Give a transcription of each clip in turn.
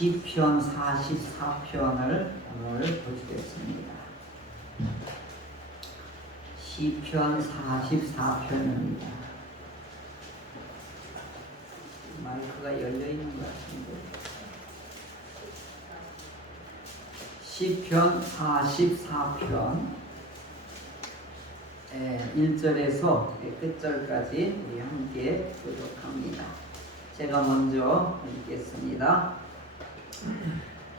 시편 44편을 오늘 보시겠습니다. 시편 44편입니다. 마이크가 열려있는 것 같은데. 시편 44편 1절에서 끝절까지 우리 함께 보도록 합니다. 제가 먼저 읽겠습니다.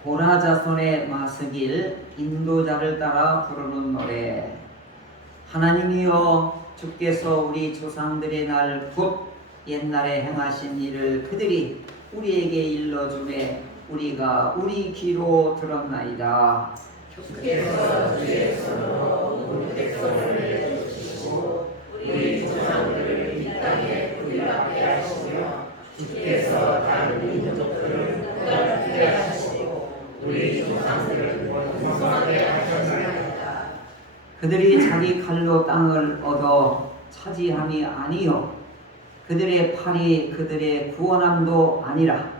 고라 자손의 마스길 인도자를 따라 부르는 노래. 하나님이여, 주께서 우리 조상들의 날 곧 옛날에 행하신 일을 그들이 우리에게 일러주매 우리가 우리 귀로 들었나이다. 주께서 주의 손으로 우리 백성을 내주시고 우리 조상들을 이 땅에 부유하게 하시며 주께서 다른 민족들을 떠나게 하시고 우리 조상들을 번성하게 하셨나이다. 그들이 자기 칼로 땅을 얻어 차지함이 아니요 그들의 팔이 그들의 구원함도 아니라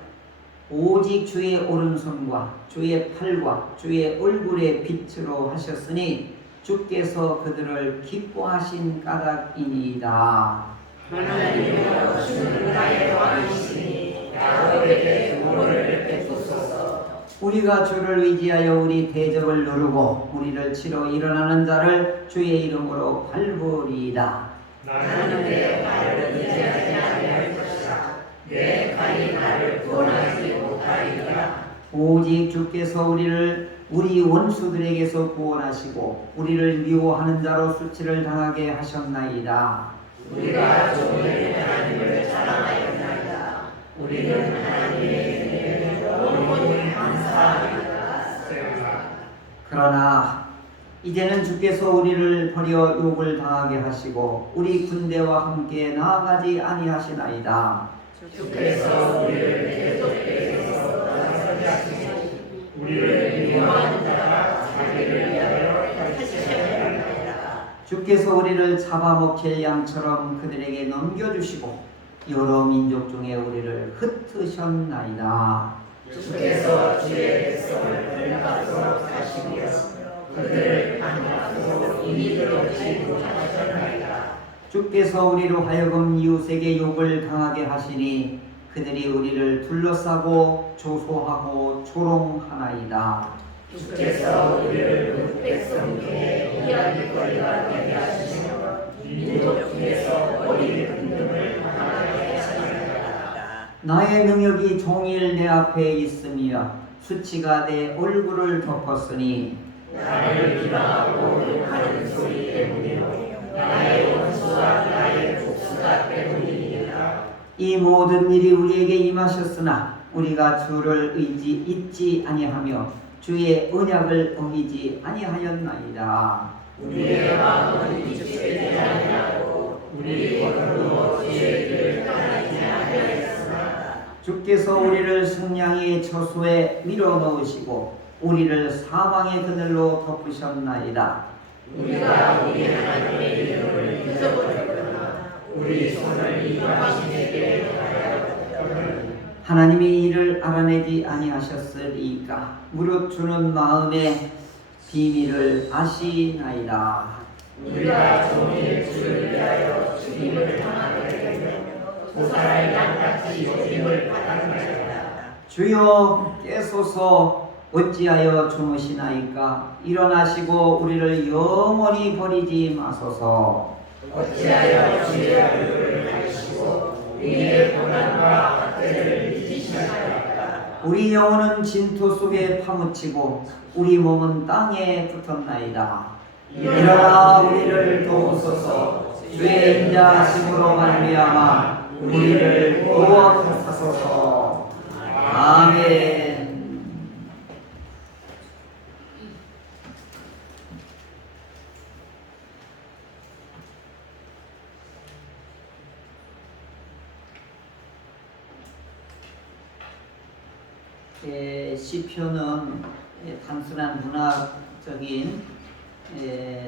오직 주의 오른손과 주의 팔과 주의 얼굴의 빛으로 하셨으니 주께서 그들을 기뻐하신 까닭이니이다. 하나님이여, 주는 나의 왕이시니 야곱에게 구원을 베푸소서. 우리가 주를 의지하여 우리 대적을 누르고 우리를 치러 일어나는 자를 주의 이름으로 밟으리이다. 나는 내 발을 의지하지 아니할 것이라. 내 칼이 나를 구원하지 못하리라. 오직 주께서 우리 원수들에게서 구원하시고 우리를 미워하는 자로 수치를 당하게 하셨나이다. 우리가 종일 하나님을 사랑하였나이다. 우리는 하나님의 영원히 감사합니다. 그러나 이제는 주께서 우리를 버려 욕을 당하게 하시고 우리 군대와 함께 나아가지 아니하시나이다. 주께서 우리를 대적에게서 나서게 하시니 우리를 미워하는 자가 자기를 위하여 하시나이다. 주께서 우리를 잡아먹힐 양처럼 그들에게 넘겨주시고 여러 민족 중에 우리를 흩으셨나이다. 주께서 주의 백성을 불가서 하시며 그들을 반갑고 이익을 얻지 못하셨나이다. 주께서 우리로 하여금 이웃에게 욕을 당하게 하시니 그들이 우리를 둘러싸고 조소하고 조롱하나이다. 주께서 우리를 백성 중에 이야기거리가 되게 하시며 민족 중에서 어린 금등을 당하게 하시나이다. 나의 능력이 종일 내 앞에 있으며 수치가 내 얼굴을 덮었으니 나를 비방하고 욕하는 소리 때문이요 나의 원수와 나의 복수가 때문이니라. 이 모든 일이 우리에게 임하셨으나 우리가 주를 잊지 아니하며 주의 언약을 어기지 아니하였나이다. 우리의 마음은 위축되지 아니하고 우리 걸음으로 주의 길을 떠나지 아니하였으나 주께서 우리를 승량의 처소에 밀어넣으시고 우리를 사망의 그늘로 덮으셨나이다. 우리가 우리 하나님의 이름을 잊어버렸거나 우리 손을 이방인에게 하였거나 하나님이 이를 알아내지 아니하셨으리까 무릇 주는 마음의 비밀을 아시나이다. 우리가 종일 주를 위하여 죽임을 당하게 되며 도살할 양같이 죽임을 받았나이다. 주여 깨소서 어찌하여 주무시나이까 일어나시고 우리를 영원히 버리지 마소서. 어찌하여 주의 얼굴을 가리시고 우리의 고난과 학대를 잊으시나이까. 우리 영혼은 진토 속에 파묻히고 우리 몸은 땅에 붙었나이다. 일어나 우리를 도우소서. 주의 인자하심으로 말미암아 우리를 구원하소서. 아멘. 시편은 단순한 문학적인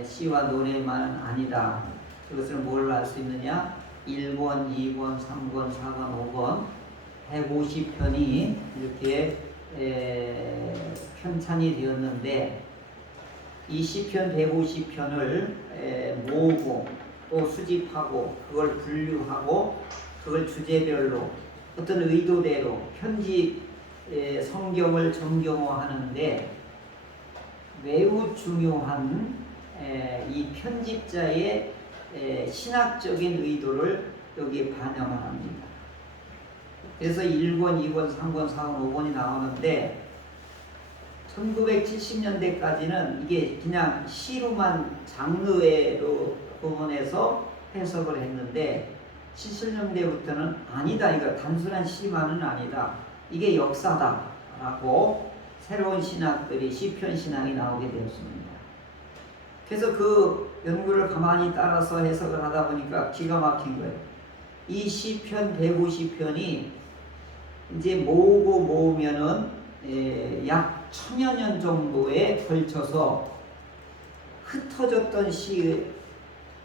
시와 노래만 아니다. 그것을 뭘로 알 수 있느냐? 1권, 2권, 3권, 4권, 5권 150편이 이렇게 편찬이 되었는데 이 시편 150편을 모으고 또 수집하고 그걸 분류하고 그걸 주제별로 어떤 의도대로 편집 성경을 정경화하는데 매우 중요한 이 편집자의 신학적인 의도를 여기에 반영을 합니다. 그래서 1권, 2권, 3권, 4권, 5권이 나오는데 1970년대까지는 이게 그냥 시로만 장르로 구분해서 해석을 했는데 70년대부터는 아니다, 이거 단순한 시만은 아니다, 이게 역사다라고 새로운 신학들이 시편 신학이 나오게 되었습니다. 그래서 그 연구를 가만히 따라서 해석을 하다 보니까 기가 막힌 거예요. 이 시편 150편이 이제 모으면은 약 1000여 년 정도에 걸쳐서 흩어졌던 시,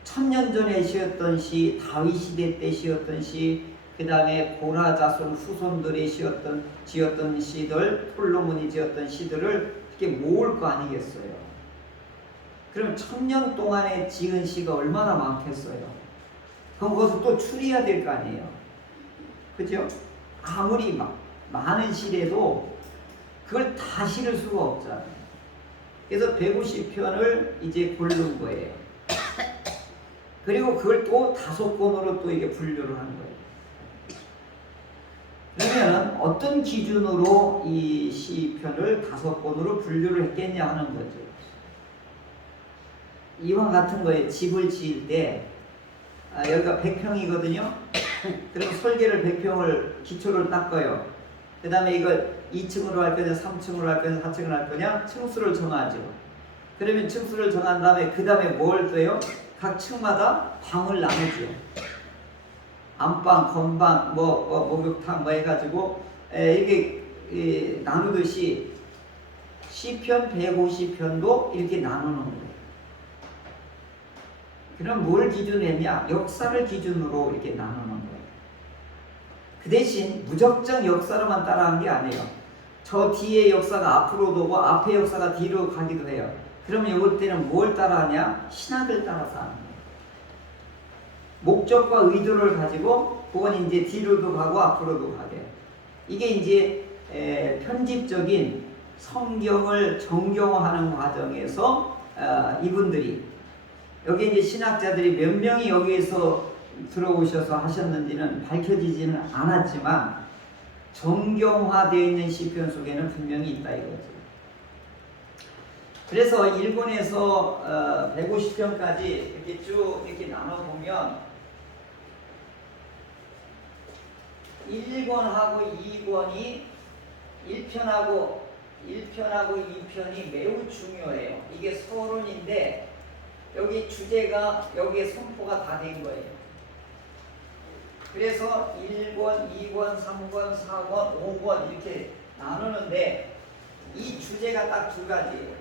1000년 전에 시였던 시, 다윗 시대 때 시였던 시, 그 다음에 고라 자손 후손들이 지었던 시들, 솔로몬이 지었던 시들을 이렇게 모을 거 아니겠어요. 그럼 1000년 동안에 지은 시가 얼마나 많겠어요. 그럼 그것을 또 추리해야 될 거 아니에요. 그죠? 아무리 많은 시래도 그걸 다 실을 수가 없잖아요. 그래서 150편을 이제 고른 거예요. 그리고 그걸 또 5권으로 또 이게 분류를 한 거예요. 그러면 어떤 기준으로 이 시편을 5권으로 분류를 했겠냐 하는 거죠. 이와 같은 거예요. 집을 지을 때 여기가 100평이거든요. 그럼 설계를 100평을 기초를 닦아요. 그 다음에 이걸 2층으로 할 거냐, 3층으로 할 거냐, 4층으로 할 거냐, 층수를 정하죠. 그러면 층수를 정한 다음에 그 다음에 뭘 떠요? 각 층마다 방을 나누죠. 안방, 건방, 목욕탕 해가지고 이렇게 나누듯이 시편 150편도 이렇게 나누는 거예요. 그럼 뭘 기준으로 했냐? 역사를 기준으로 이렇게 나누는 거예요. 그 대신 무작정 역사로만 따라한 게 아니에요. 저 뒤에 역사가 앞으로 도고 앞에 역사가 뒤로 가기도 해요. 그러면 이럴 때는 뭘 따라하냐? 신학을 따라서 하는 거예요. 목적과 의도를 가지고 그건 이제 뒤로도 가고 앞으로도 가게. 이게 이제 편집적인 성경을 정경화하는 과정에서 이분들이 여기 이제 신학자들이 몇 명이 여기에서 들어오셔서 하셨는지는 밝혀지지는 않았지만 정경화되어 있는 시편 속에는 분명히 있다 이거죠. 그래서 1권에서 150편까지 이렇게 쭉 이렇게 나눠보면 1권하고 2권이 1편하고 2편이 매우 중요해요. 이게 서론인데 여기 주제가 여기에 선포가 다 된 거예요. 그래서 1권, 2권, 3권, 4권, 5권 이렇게 나누는데 이 주제가 딱 2가지예요.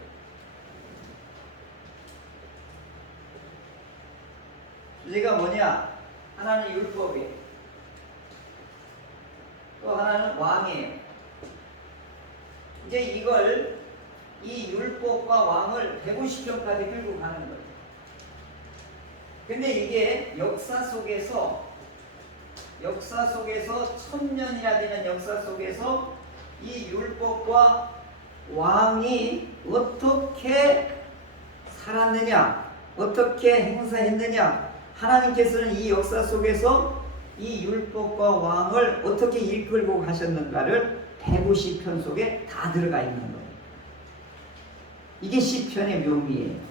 주제가 뭐냐? 하나는 율법이에요. 또 하나는 왕이에요. 이제 이걸 이 율법과 왕을 150편까지 끌고 가는 거예요. 근데 이게 역사 속에서 1000년이나 되는 역사 속에서 이 율법과 왕이 어떻게 살았느냐, 어떻게 행사했느냐, 하나님께서는 이 역사 속에서 이 율법과 왕을 어떻게 이끌고 가셨는가를 150편 속에 다 들어가 있는 거예요. 이게 시편의 묘미예요.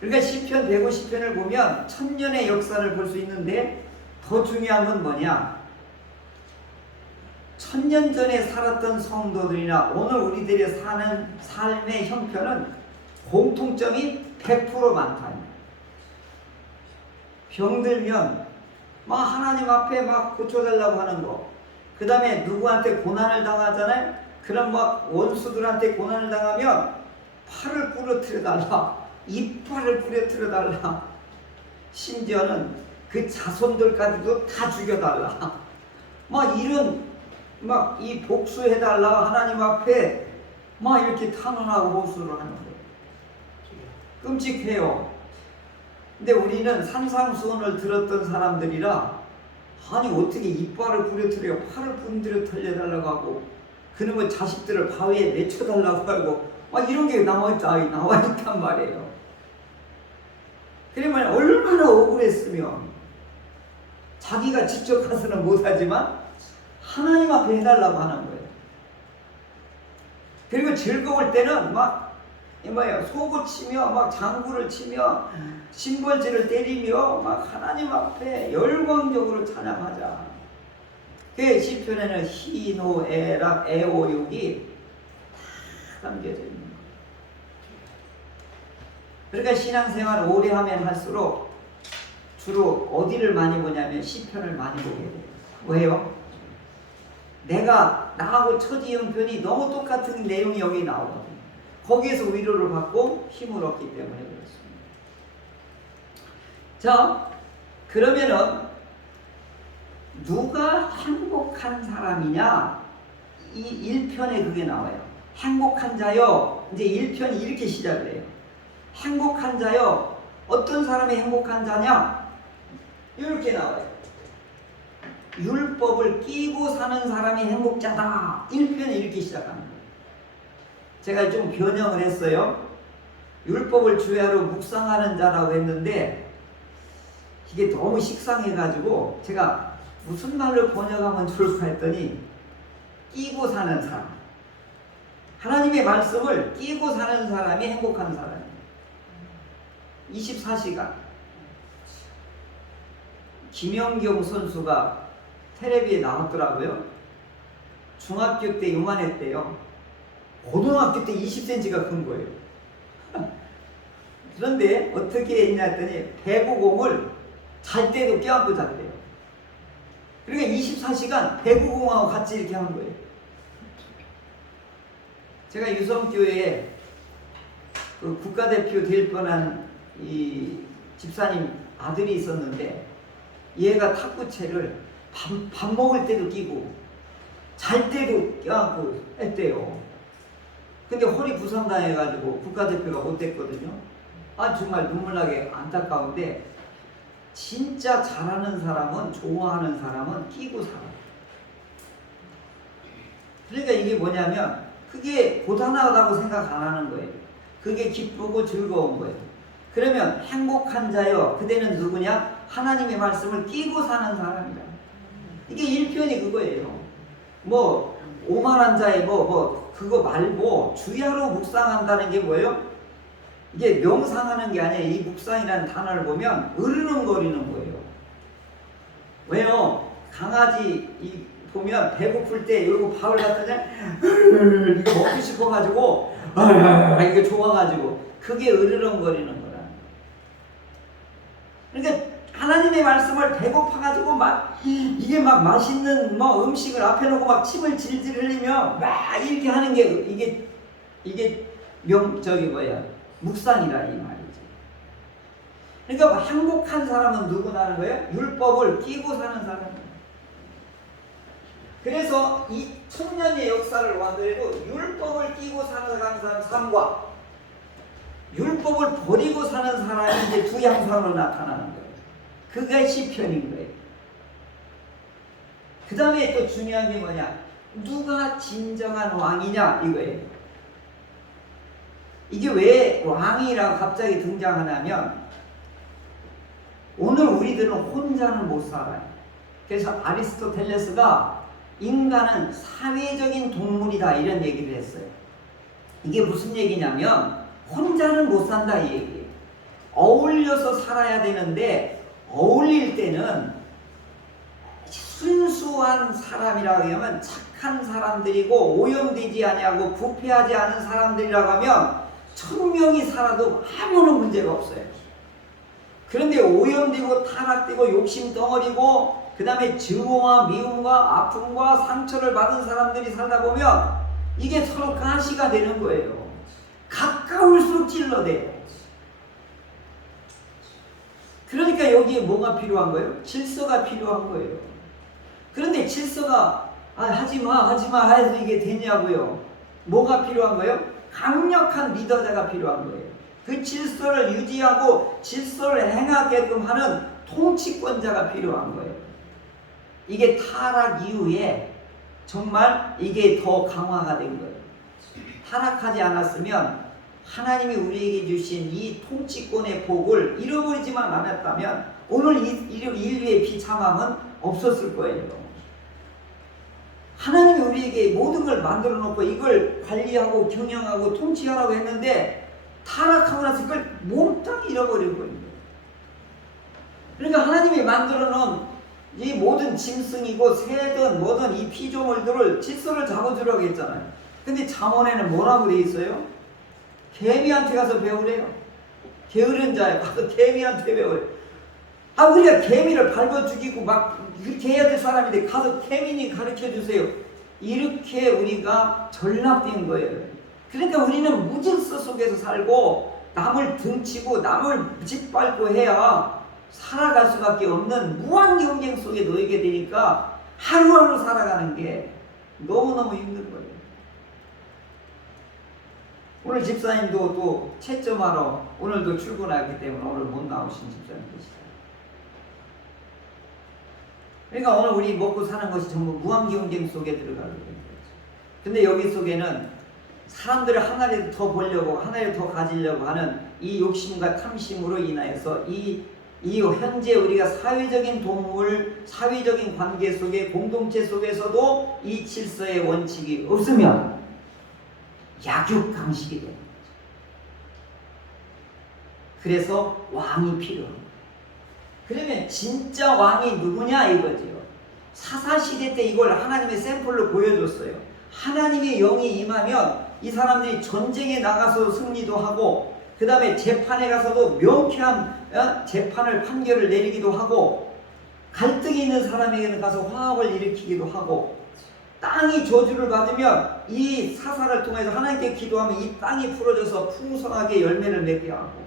그러니까 시편 150편을 보면 1000년의 역사를 볼 수 있는데 더 중요한 건 뭐냐? 1000년 전에 살았던 성도들이나 오늘 우리들이 사는 삶의 형편은 공통점이 100% 많다. 병들면 막 하나님 앞에 막 고쳐달라고 하는 거. 그 다음에 누구한테 고난을 당하잖아요. 그럼 막 원수들한테 고난을 당하면 팔을 부러뜨려 달라, 이빨을 부러뜨려 달라, 심지어는 그 자손들까지도 다 죽여달라, 막 이런 막 이 복수해달라 하나님 앞에 막 이렇게 탄원하고 호소를 하는 거예요. 끔찍해요. 근데 우리는 산상수훈을 들었던 사람들이라 아니 어떻게 이빨을 부려뜨려 팔을 분들여 털려달라고 하고 그놈의 자식들을 바위에 내쳐달라고 하고 막 이런 게 나와 있단 말이에요. 그러면 얼마나 억울했으면 자기가 직접 가서는 못하지만 하나님 앞에 해달라고 하는 거예요. 그리고 즐거울 때는 막 소고 치며 막 장구를 치며 심벌지를 때리며 막 하나님 앞에 열광적으로 찬양하자. 그 시편에는 희노 애락 애오욕이 다 담겨져 있는 거예요. 그러니까 신앙생활을 오래 하면 할수록 주로 어디를 많이 보냐면 시편을 많이 보게 돼요. 왜요? 나하고 처지 형편이 너무 똑같은 내용이 여기 나오거든요. 거기에서 위로를 받고 힘을 얻기 때문에 그렇습니다. 자, 그러면은 누가 행복한 사람이냐? 이 1편에 그게 나와요. 행복한 자여. 이제 1편이 이렇게 시작을 해요. 행복한 자여. 어떤 사람이 행복한 자냐? 이렇게 나와요. 율법을 끼고 사는 사람이 행복자다. 1편에 이렇게 시작합니다. 제가 좀 변형을 했어요. 율법을 주야로 묵상하는 자라고 했는데 이게 너무 식상해가지고 제가 무슨 말로 번역하면 좋을까 했더니 끼고 사는 사람. 하나님의 말씀을 끼고 사는 사람이 행복한 사람이에요. 24시간. 김연경 선수가 텔레비에 나왔더라고요. 중학교 때 요만했대요. 고등학교 때 20cm가 큰 거예요. 그런데 어떻게 했냐 했더니 배구공을 잘 때도 껴안고 잤대요. 그러니까 24시간 배구공하고 같이 이렇게 한 거예요. 제가 유성교회에 그 국가대표 될 뻔한 이 집사님 아들이 있었는데 얘가 탁구채를 밥 먹을 때도 끼고 잘 때도 껴안고 했대요. 근데 허리 부상 당해가지고 국가대표가 못 됐거든요. 정말 눈물나게 안타까운데 진짜 잘하는 사람은, 좋아하는 사람은 끼고 살아요. 그러니까 이게 뭐냐면 그게 고단하다고 생각 안 하는 거예요. 그게 기쁘고 즐거운 거예요. 그러면 행복한 자여, 그대는 누구냐? 하나님의 말씀을 끼고 사는 사람이다. 이게 1편이 그거예요. 오만한 자의 그거 말고 주야로 묵상한다는 게 뭐예요? 이게 명상하는 게 아니에요. 이 묵상이라는 단어를 보면 으르렁거리는 거예요. 왜요? 강아지 보면 배고플 때 이러고 밥을 갖다가 이거 먹고 싶어가지고 이게 좋아가지고 그게 으르렁거리는 거라. 그러니까 하나님의 말씀을 배고파가지고 이게 맛있는 음식을 앞에 놓고 침을 질질 흘리며 이렇게 하는 게 이게 묵상이라 이 말이죠. 그러니까 행복한 사람은 누구나 하는 거예요? 율법을 끼고 사는 사람이에요. 그래서 이 천년의 역사를 와더라도 율법을 끼고 사는 사람 삶과 율법을 버리고 사는 사람이 이제 두 양상으로 나타나는 거예요. 그게 시편인 거예요. 그 다음에 또 중요한 게 뭐냐? 누가 진정한 왕이냐 이거예요. 이게 왜 왕이라고 갑자기 등장하냐면 오늘 우리들은 혼자는 못 살아요. 그래서 아리스토텔레스가 인간은 사회적인 동물이다 이런 얘기를 했어요. 이게 무슨 얘기냐면 혼자는 못 산다 이 얘기예요. 어울려서 살아야 되는데 어울릴 때는 순수한 사람이라고 하면 착한 사람들이고 오염되지 아니하고 부패하지 않은 사람들이라고 하면 1000명이 살아도 아무런 문제가 없어요. 그런데 오염되고 타락되고 욕심 덩어리고 그 다음에 증오와 미움과 아픔과 상처를 받은 사람들이 살다 보면 이게 서로 가시가 되는 거예요. 가까울수록 찔러대요. 그러니까 여기에 뭐가 필요한 거예요? 질서가 필요한 거예요. 그런데 질서가 하지마 해서 이게 되냐고요. 뭐가 필요한 거예요? 강력한 리더자가 필요한 거예요. 그 질서를 유지하고 질서를 행하게끔 하는 통치권자가 필요한 거예요. 이게 타락 이후에 정말 이게 더 강화가 된 거예요. 타락하지 않았으면 하나님이 우리에게 주신 이 통치권의 복을 잃어버리지만 않았다면 오늘 인류의 비참함은 없었을 거예요. 하나님이 우리에게 모든 걸 만들어 놓고 이걸 관리하고 경영하고 통치하라고 했는데 타락하고 나서 그걸 몽땅 잃어버린 거예요. 그러니까 하나님이 만들어 놓은 이 모든 짐승이고 새든 뭐든 이 피조물들을 질서를 잡아주라고 했잖아요. 근데 잠언에는 뭐라고 돼 있어요? 개미한테 가서 배우래요. 게으른 자에 가서 개미한테 배우래. 우리가 개미를 밟아 죽이고 막 이렇게 해야 될 사람인데 가서 개미님 가르쳐 주세요. 이렇게 우리가 전락된 거예요. 그러니까 우리는 무질서 속에서 살고 남을 등치고 남을 짓밟고 해야 살아갈 수밖에 없는 무한 경쟁 속에 놓이게 되니까 하루하루 살아가는 게 너무너무 힘든 거예요. 오늘 집사님도 또 채점하러 오늘도 출근하기 때문에 오늘 못 나오신 집사님 계시죠. 그러니까 오늘 우리 먹고 사는 것이 전부 무한 경쟁 속에 들어가게 되는 거죠. 근데 여기 속에는 사람들을 하나를 더 보려고 하나를 더 가지려고 하는 이 욕심과 탐심으로 인하여서 이 현재 우리가 사회적인 동물, 사회적인 관계 속에 공동체 속에서도 이 질서의 원칙이 없으면 약육강식이 되는 거죠. 그래서 왕이 필요합니다. 그러면 진짜 왕이 누구냐 이거죠. 사사시대 때 이걸 하나님의 샘플로 보여줬어요. 하나님의 영이 임하면 이 사람들이 전쟁에 나가서 승리도 하고 그 다음에 재판에 가서도 명쾌한 재판을 판결을 내리기도 하고 갈등이 있는 사람에게는 가서 화합을 일으키기도 하고 땅이 저주를 받으면 이 사사를 통해서 하나님께 기도하면 이 땅이 풀어져서 풍성하게 열매를 맺게 하고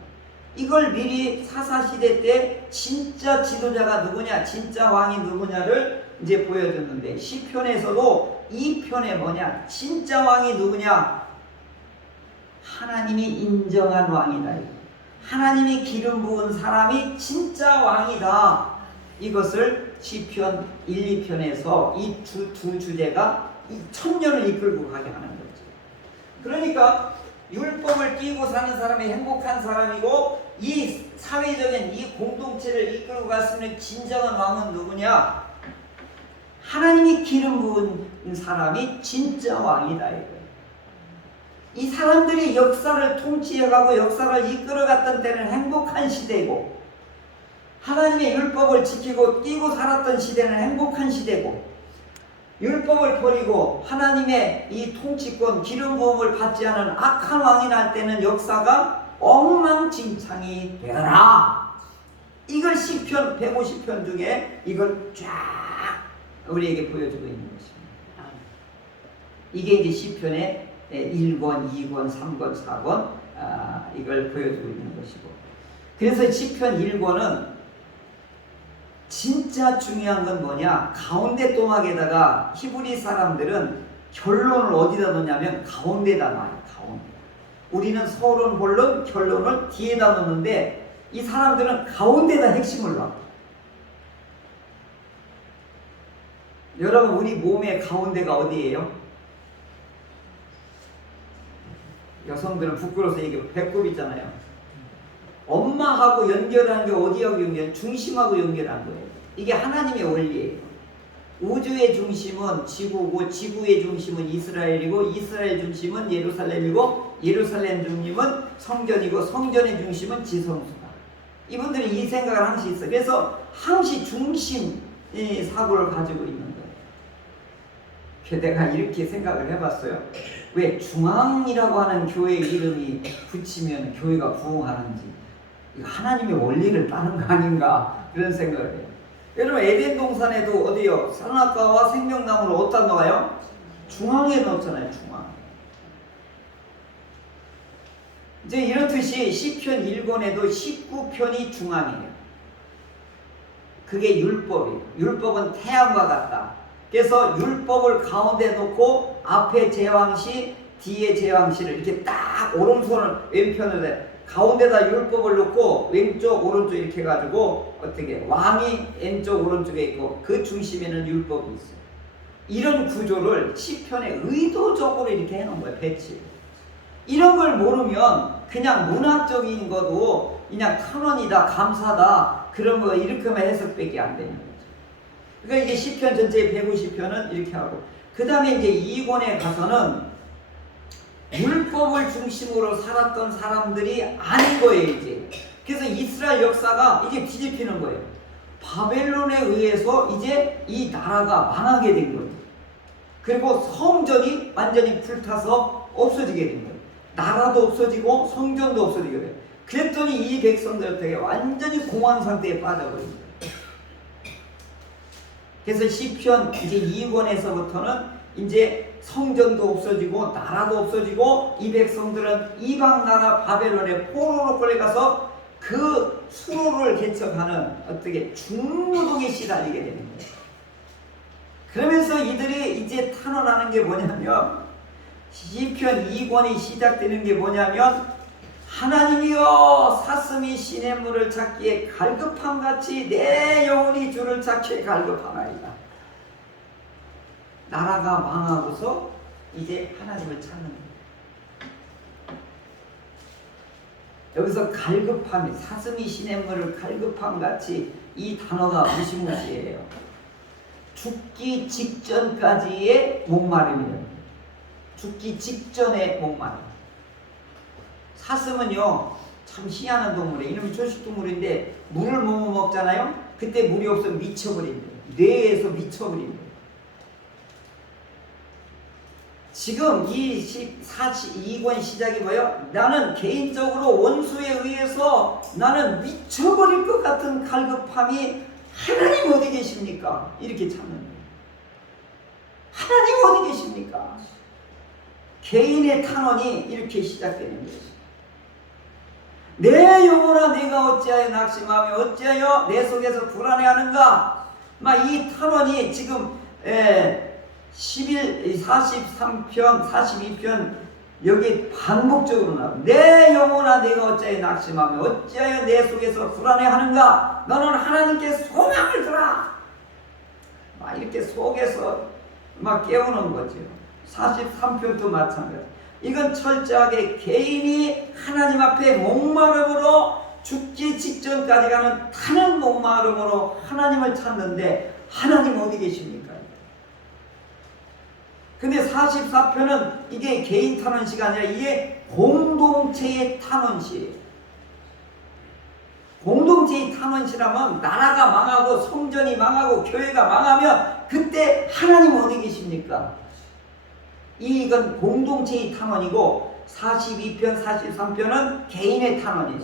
이걸 미리 사사시대 때 진짜 지도자가 누구냐 진짜 왕이 누구냐를 이제 보여줬는데 시편에서도 이 편에 뭐냐 진짜 왕이 누구냐 하나님이 인정한 왕이다. 하나님이 기름 부은 사람이 진짜 왕이다. 이것을 시편 1, 2편에서 이 두 주제가 이 천년을 이끌고 가게 하는 거죠. 그러니까 율법을 띄고 사는 사람이 행복한 사람이고 이 사회적인 이 공동체를 이끌고 갔으면 진정한 왕은 누구냐? 하나님이 기름 부은 사람이 진짜 왕이다 이거예요. 이 사람들이 역사를 통치해가고 역사를 이끌어갔던 때는 행복한 시대고 하나님의 율법을 지키고 띄고 살았던 시대는 행복한 시대고 율법을 버리고 하나님의 이 통치권 기름 부음을 받지 않은 악한 왕이 날 때는 역사가 엉망진창이 되더라. 이걸 시편 150편 중에 이걸 쫙 우리에게 보여주고 있는 것입니다. 이게 이제 시편의 1권, 2권, 3권, 4권 이걸 보여주고 있는 것이고 그래서 시편 1권은 진짜 중요한 건 뭐냐 가운데 또막에다가 히브리 사람들은 결론을 어디다 놓냐면 가운데다 놔요. 가운데. 우리는 서론, 본론, 결론을 뒤에다 놓는데 이 사람들은 가운데다 핵심을 놔. 여러분 우리 몸의 가운데가 어디예요? 여성들은 부끄러워서 얘기해 배꼽 있잖아요. 엄마하고 연결하는 게 어디하고 연결? 중심하고 연결한 거예요. 이게 하나님의 원리예요. 우주의 중심은 지구고 지구의 중심은 이스라엘이고 이스라엘 중심은 예루살렘이고 예루살렘 중심은 성전이고 성전의 중심은 지성소다. 이분들이 이 생각을 항시 있어요. 그래서 항시 중심 사고를 가지고 있는 거예요. 내가 이렇게 생각을 해봤어요. 왜 중앙이라고 하는 교회 이름이 붙이면 교회가 부흥하는지 이거 하나님의 원리를 따른 거 아닌가 그런 생각을 해요. 여러분 에덴 동산에도 어디요? 선악과와 생명나무를 어디다 넣어요? 중앙에 넣었잖아요. 중앙. 이제 이렇듯이 시편 1권에도 19편이 중앙이에요. 그게 율법이에요. 율법은 태양과 같다. 그래서 율법을 가운데 놓고 앞에 제왕시, 뒤에 제왕시를 이렇게 딱 오른손을 왼편을 내 가운데다 율법을 놓고 왼쪽 오른쪽 이렇게 해가지고 어떻게 왕이 왼쪽 오른쪽에 있고 그 중심에는 율법이 있어요. 이런 구조를 시편에 의도적으로 이렇게 해놓은 거예요. 배치. 이런 걸 모르면 그냥 문학적인 것도 그냥 탄원이다, 감사다 그런 거 이렇게만 해석밖에 안 되는 거죠. 그러니까 이게 시편 전체 150편은 이렇게 하고, 그 다음에 이제 2권에 가서는 율법을 중심으로 살았던 사람들이 아닌 거예요, 이제. 그래서 이스라엘 역사가 이게 뒤집히는 거예요. 바벨론에 의해서 이제 이 나라가 망하게 된 거예요. 그리고 성전이 완전히 불타서 없어지게 된 거예요. 나라도 없어지고 성전도 없어지게 돼요. 그랬더니 이 백성들 되게 완전히 공황 상태에 빠져버린 거예요. 그래서 시편 이제 2권에서부터는 이제 성전도 없어지고 나라도 없어지고 이 백성들은 이방 나라 바벨론의 포로로 끌려가서 그 수로를 개척하는 어떻게 중노동에 시달리게 되는 거예요. 그러면서 이들이 이제 탄원하는 게 뭐냐면, 시편 2권이 시작되는 게 뭐냐면, 하나님이여 사슴이 시냇물을 찾기에 갈급함같이 내 영혼이 주를 찾기에 갈급하나이다. 나라가 망하고서 이제 하나님을 찾는 거예요. 여기서 갈급함이, 사슴이 시냇물을 갈급함같이, 이 단어가 무시무시해요. 죽기 직전까지의 목마름이에요. 죽기 직전의 목마름. 사슴은요 참 희한한 동물이에요. 이놈이 초식동물인데 물을 못 먹잖아요. 그때 물이 없으면 미쳐버립니다. 뇌에서 미쳐버립니다. 지금 이 42권 시작이 뭐예요? 나는 개인적으로 원수에 의해서 나는 미쳐버릴 것 같은 갈급함이, 하나님 어디 계십니까? 이렇게 찾는 거예요. 하나님 어디 계십니까? 개인의 탄원이 이렇게 시작되는 거죠. 내 영혼아 내가 어찌하여 낙심하며 어찌하여 내 속에서 불안해하는가? 막 이 탄원이 지금 43편, 42편 여기 반복적으로 나와요. 내 영혼아 내가 어찌하여 낙심하며 어찌하여 내 속에서 불안해하는가? 너는 하나님께 소망을 두라. 막 이렇게 속에서 막 깨우는 거죠. 43편도 마찬가지. 이건 철저하게 개인이 하나님 앞에 목마름으로 죽기 직전까지 가는 타는 목마름으로 하나님을 찾는데, 하나님 어디 계십니까? 근데 44편은 이게 개인 탄원시가 아니라 이게 공동체의 탄원시예요. 공동체의 탄원시라면 나라가 망하고 성전이 망하고 교회가 망하면 그때 하나님 어디 계십니까? 이건 공동체의 탄원이고 42편, 43편은 개인의 탄원이에요.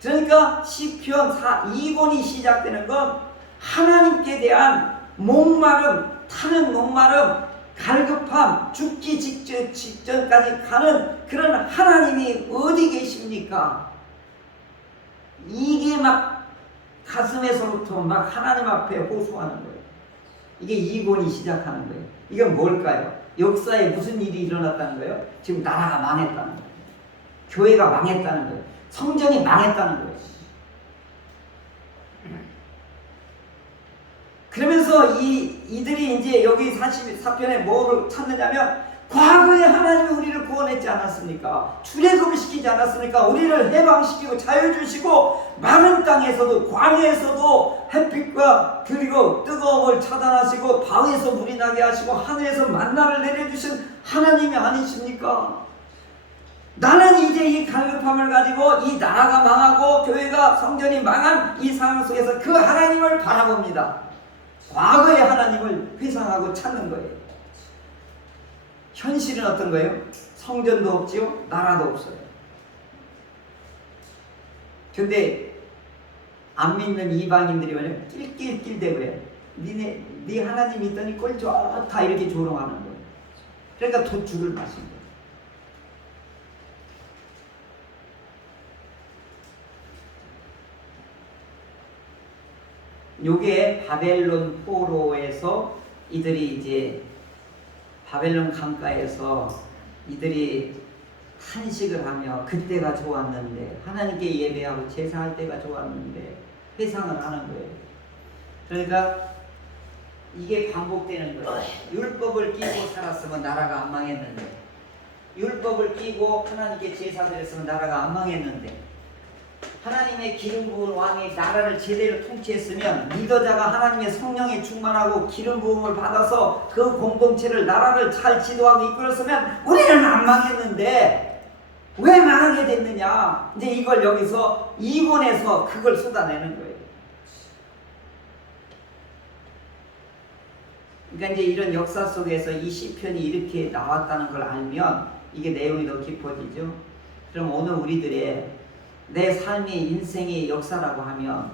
그러니까 시편 2권이 시작되는 건 하나님께 대한 목마름, 타는 목마름, 갈급함, 죽기 직전까지 가는 그런 하나님이 어디 계십니까? 이게 막 가슴에서부터 막 하나님 앞에 호소하는 거예요. 이게 2권이 시작하는 거예요. 이건 뭘까요? 역사에 무슨 일이 일어났다는 거예요? 지금 나라가 망했다는 거예요. 교회가 망했다는 거예요. 성전이 망했다는 거예요. 그러면서 이들이 이제 여기 44편에 뭐를 찾느냐면, 과거에 하나님이 우리를 구원했지 않았습니까? 출애굽을 시키지 않았습니까? 우리를 해방시키고 자유 주시고 마른 땅에서도 광야에서도 햇빛과 그리고 뜨거움을 차단하시고 바위에서 물이 나게 하시고 하늘에서 만나를 내려주신 하나님이 아니십니까? 나는 이제 이 갈급함을 가지고 이 나라가 망하고 교회가 성전이 망한 이 상황 속에서 그 하나님을 바라봅니다. 과거의 하나님을 회상하고 찾는 거예요. 현실은 어떤 거예요? 성전도 없지요, 나라도 없어요. 근데 안 믿는 이방인들이 뭐냐면 낄낄낄대 그래. 네 하나님 있더니 꼴 좋다 이렇게 조롱하는 거예요. 그러니까 도축을 마신 거예요. 요게 바벨론 포로에서 이들이 이제 바벨론 강가에서 이들이 탄식을 하며 그때가 좋았는데, 하나님께 예배하고 제사할 때가 좋았는데 회상을 하는 거예요. 그러니까 이게 반복되는 거예요. 율법을 끼고 살았으면 나라가 안 망했는데, 율법을 끼고 하나님께 제사드렸으면 나라가 안 망했는데, 하나님의 기름 부은 왕이 나라를 제대로 통치했으면 리더자가 하나님의 성령에 충만하고 기름 부음을 받아서 그 공동체를, 나라를 잘 지도하고 이끌었으면 우리는 안 망했는데 왜 망하게 됐느냐. 이제 이걸 여기서 이본에서 그걸 쏟아내는 거예요. 그러니까 이제 이런 역사 속에서 이 시편이 이렇게 나왔다는 걸 알면 이게 내용이 더 깊어지죠. 그럼 오늘 우리들의 내 삶의 인생의 역사라고 하면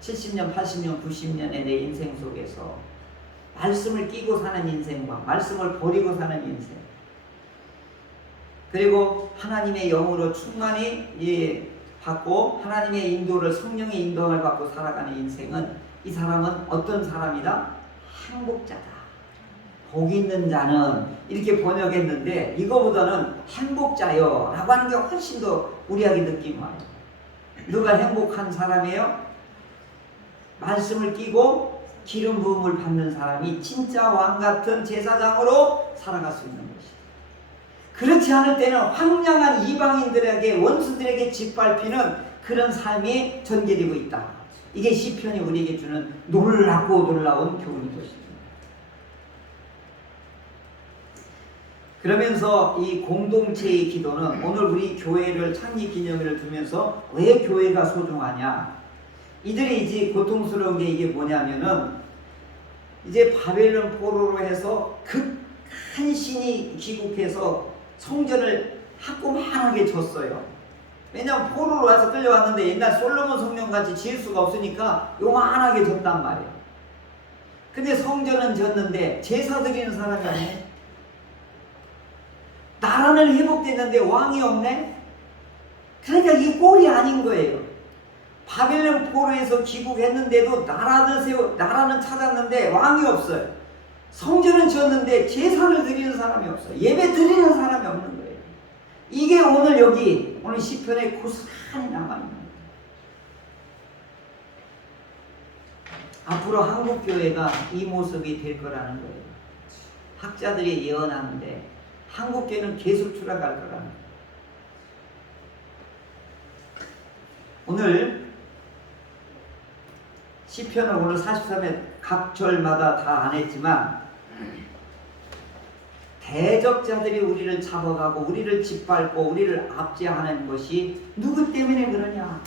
70년, 80년, 90년의 내 인생 속에서 말씀을 끼고 사는 인생과 말씀을 버리고 사는 인생, 그리고 하나님의 영으로 충만히 받고 하나님의 인도를, 성령의 인도를 받고 살아가는 인생은, 이 사람은 어떤 사람이다? 행복자다. 복 있는 자는, 이렇게 번역했는데 이거보다는 행복자요 라고 하는 게 훨씬 더 우리에게 느낌이 와요. 누가 행복한 사람이에요? 말씀을 끼고 기름 부음을 받는 사람이 진짜 왕같은 제사장으로 살아갈 수 있는 것이다. 그렇지 않을 때는 황량한 이방인들에게, 원수들에게 짓밟히는 그런 삶이 전개되고 있다. 이게 시편이 우리에게 주는 놀랍고 놀라운 교훈인 것입니다. 그러면서 이 공동체의 기도는, 오늘 우리 교회를 창립 기념일을 두면서 왜 교회가 소중하냐, 이들이 이제 고통스러운 게 이게 뭐냐면은, 이제 바벨론 포로로 해서 극한 신이 귀국해서 성전을 하고만하게 졌어요. 왜냐하면 포로로 와서 끌려왔는데 옛날 솔로몬 성전같이 지을 수가 없으니까 요만하게 졌단 말이에요. 근데 성전은 졌는데 제사 드리는 사람이 없네. 나라는 회복됐는데 왕이 없네. 그러니까 이게 꼴이 아닌 거예요. 바벨론 포로에서 귀국했는데도 나라는 찾았는데 왕이 없어요. 성전은 지었는데 제사를 드리는 사람이 없어요. 예배 드리는 사람이 없는 거예요. 이게 오늘 여기 오늘 시편에 고스란히 남아있는 거예요. 앞으로 한국교회가 이 모습이 될 거라는 거예요. 학자들이 예언하는데 한국교회는 계속 추락할 거라는 거예요. 오늘 시편을 오늘 43회 각 절마다 다 안 했지만, 대적자들이 우리를 잡아가고 우리를 짓밟고 우리를 압제하는 것이 누구 때문에 그러냐,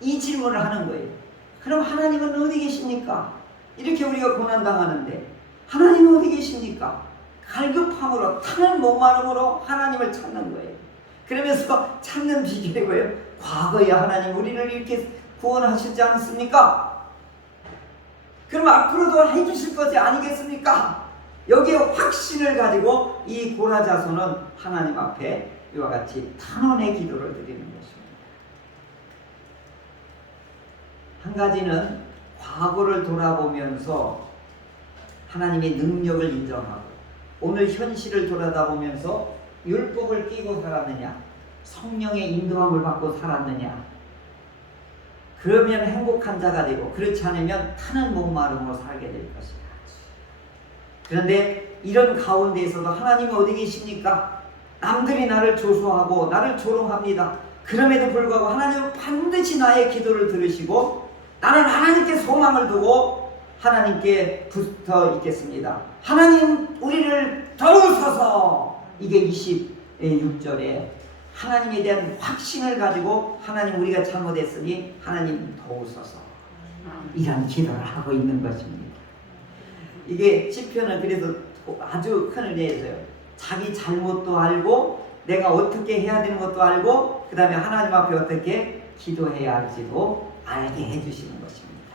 이 질문을 하는 거예요. 그럼 하나님은 어디 계십니까? 이렇게 우리가 고난당하는데 하나님은 어디 계십니까? 갈급함으로, 타는 목마름으로 하나님을 찾는 거예요. 그러면서 찾는 비결이 뭐예요? 과거에 하나님 우리를 이렇게 구원하시지 않습니까? 그럼 앞으로도 해주실 것이 아니겠습니까? 여기에 확신을 가지고 이 고라 자손은 하나님 앞에 이와 같이 탄원의 기도를 드리는 것입니다. 한 가지는 과거를 돌아보면서 하나님의 능력을 인정하고, 오늘 현실을 돌아다보면서 율법을 끼고 살았느냐, 성령의 인도함을 받고 살았느냐, 그러면 행복한 자가 되고, 그렇지 않으면 타는 목마름으로 살게 될 것이다. 그런데 이런 가운데에서도 하나님은 어디 계십니까? 남들이 나를 조소하고 나를 조롱합니다. 그럼에도 불구하고 하나님은 반드시 나의 기도를 들으시고 나는 하나님께 소망을 두고 하나님께 붙어 있겠습니다. 하나님 우리를 도우소서. 이게 26절에 하나님에 대한 확신을 가지고, 하나님 우리가 잘못했으니 하나님 도우소서, 이런 기도를 하고 있는 것입니다. 이게 시편은 그래서 아주 큰 의미에서요, 자기 잘못도 알고 내가 어떻게 해야 되는 것도 알고 그 다음에 하나님 앞에 어떻게 기도해야 할지도 알게 해주시는 것입니다.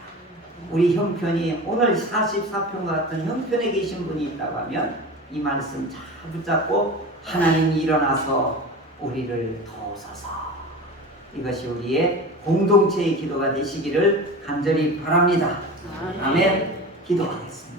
우리 형편이 오늘 44편 같은 형편에 계신 분이 있다고 하면 이 말씀 잘 붙잡고 하나님이 일어나서 우리를 도우소서, 이것이 우리의 공동체의 기도가 되시기를 간절히 바랍니다. 아멘. 기도하겠습니다.